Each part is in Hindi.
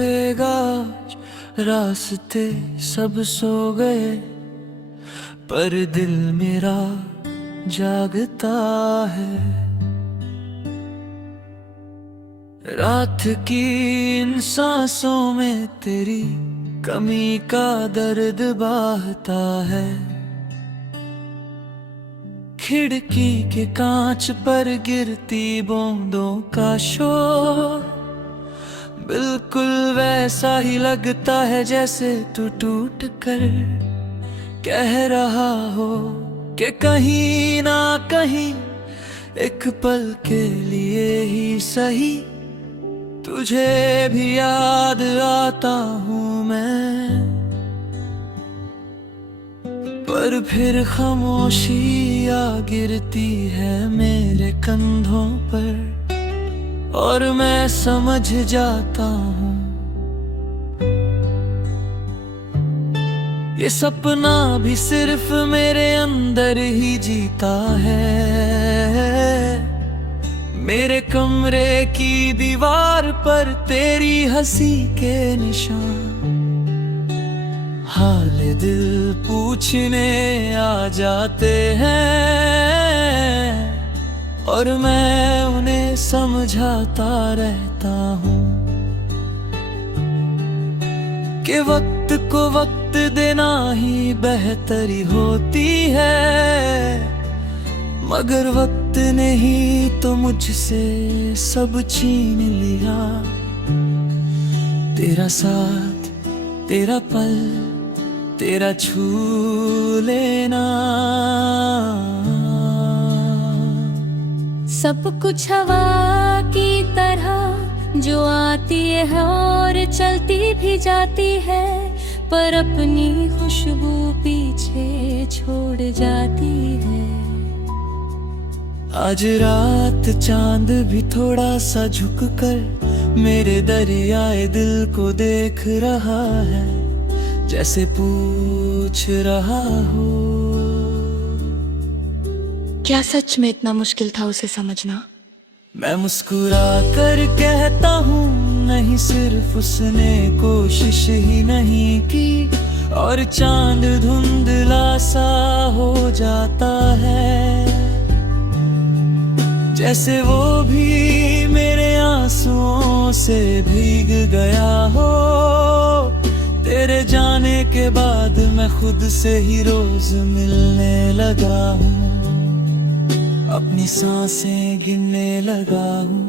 सोएगा, रास्ते सब सो गए, पर दिल मेरा जागता है। रात की इन सांसों में तेरी कमी का दर्द बहता है। खिड़की के कांच पर गिरती बूंदों का शोर बिल्कुल वैसा ही लगता है जैसे तू टूट कर कह रहा हो कि कहीं ना कहीं एक पल के लिए ही सही तुझे भी याद आता हूँ मैं। पर फिर खामोशी आ गिरती है मेरे कंधों पर और मैं समझ जाता हूँ ये सपना भी सिर्फ मेरे अंदर ही जीता है। मेरे कमरे की दीवार पर तेरी हंसी के निशान हाल दिल पूछने आ जाते हैं और मैं उन्हें समझाता रहता हूँ कि वक्त को वक्त देना ही बेहतरी होती है। मगर वक्त ने ही तो मुझसे सब छीन लिया। तेरा साथ, तेरा पल, तेरा छू लेना, सब कुछ हवा की तरह जो आती है और चलती भी जाती है, पर अपनी खुशबू पीछे छोड़ जाती है। आज रात चांद भी थोड़ा सा झुक कर मेरे दरियाए दिल को देख रहा है, जैसे पूछ रहा हो क्या सच में इतना मुश्किल था उसे समझना। मैं मुस्कुरा कर कहता हूँ नहीं, सिर्फ उसने कोशिश ही नहीं की और चांद धुंधला सा हो जाता है, जैसे वो भी मेरे आंसुओं से भीग गया हो। तेरे जाने के बाद मैं खुद से ही रोज मिलने लगा हूँ, अपनी सांसें गिनने लगा हूँ,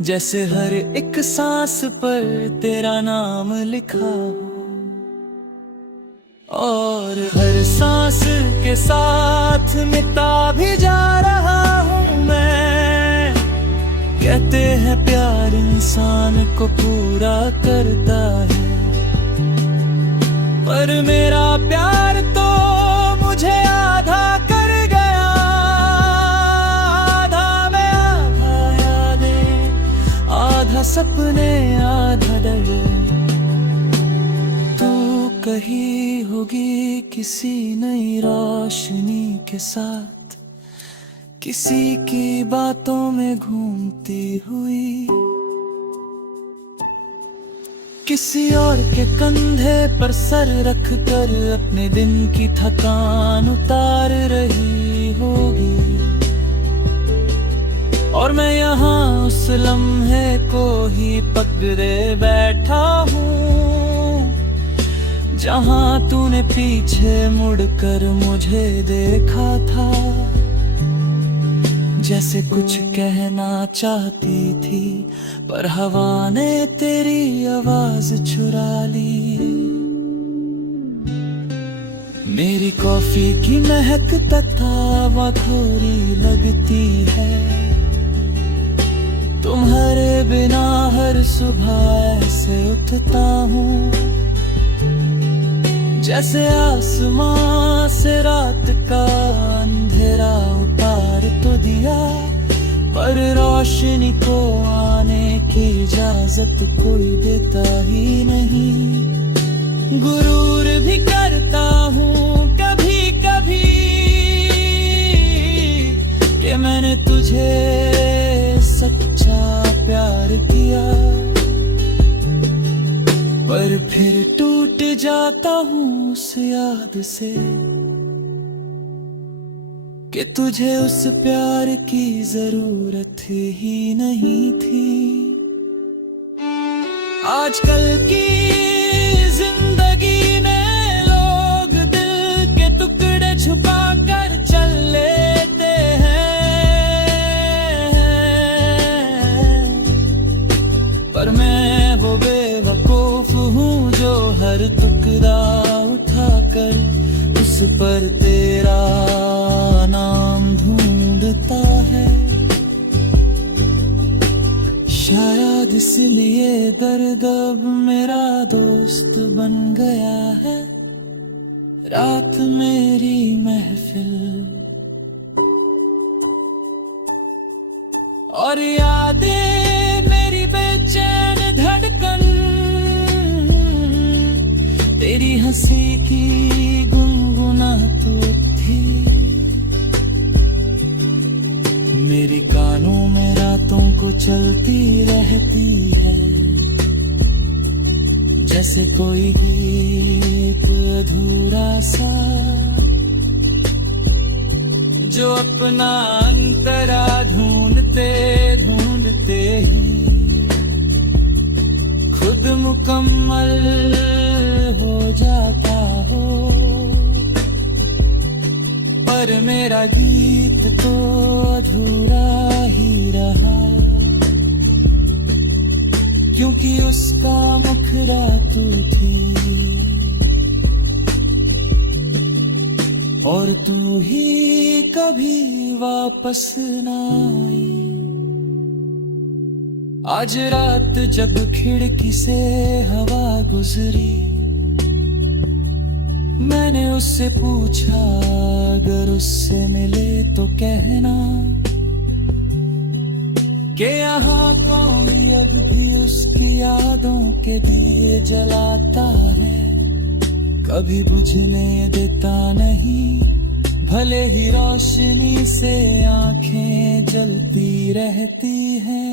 जैसे हर एक सांस पर तेरा नाम लिखा हो। और हर सांस के साथ मिटा भी जा रहा हूँ मैं। कहते हैं प्यार इंसान को पूरा करता है, पर मेरा प्यार तो मुझे आधा कर गया। आधा मैं, आधा यादें, आधा सपने, आधा डर। तू कही होगी किसी नई रोशनी के साथ, किसी की बातों में घूमती हुई, किसी और के कंधे पर सर रख कर अपने दिन की थकान उतार रही होगी। और मैं यहाँ उस लम्हे को ही पकड़े बैठा हूँ, जहाँ तूने पीछे मुड़कर मुझे देखा था, जैसे कुछ कहना चाहती थी पर हवा ने तेरी आवाज चुरा ली। मेरी कॉफी की महक तथा मखौरी लगती है, तुम्हारे बिना हर सुबह ऐसे उठता हूँ, जैसे आसमां से रात का अंधेरा उतार तो दिया, पर रोशनी को आने की इजाजत कोई देता ही नहीं। गुरूर भी करता हूँ कभी कभी कि मैंने तुझे सच्चा प्यार किया, पर फिर टूट जाता हूँ उस याद से कि तुझे उस प्यार की जरूरत ही नहीं थी। आजकल की जिंदगी में लोग दिल के टुकड़े छुपा कर चल लेते हैं, पर मैं वो बेवकूफ हूँ जो हर टुकड़ा उठाकर उस पर तेरा नाम ढूंढता है। शायद इसलिए दर्द अब मेरा दोस्त बन गया है। रात मेरी महफिल और यादें मेरी बेचैन धड़कन, तेरी हंसी की गुनगुना तो थी। मेरी कानों में रातों को चलती रहती है, जैसे कोई गीत अधूरा सा जो अपना अंतरा ढूंढते ढूंढते ही खुद मुकम्मल हो जाता हो। पर मेरा गीत तो अधूरा ही रहा, क्योंकि उसका मुखड़ा तू थी और तू ही कभी वापस ना आई। आज रात जब खिड़की से हवा गुजरी, मैंने उससे पूछा अगर उससे मिले तो कहना कि यहाँ कोई अब भी उसकी यादों के दिए जलाता है, कभी बुझने देता नहीं, भले ही रोशनी से आंखें जलती रहती हैं।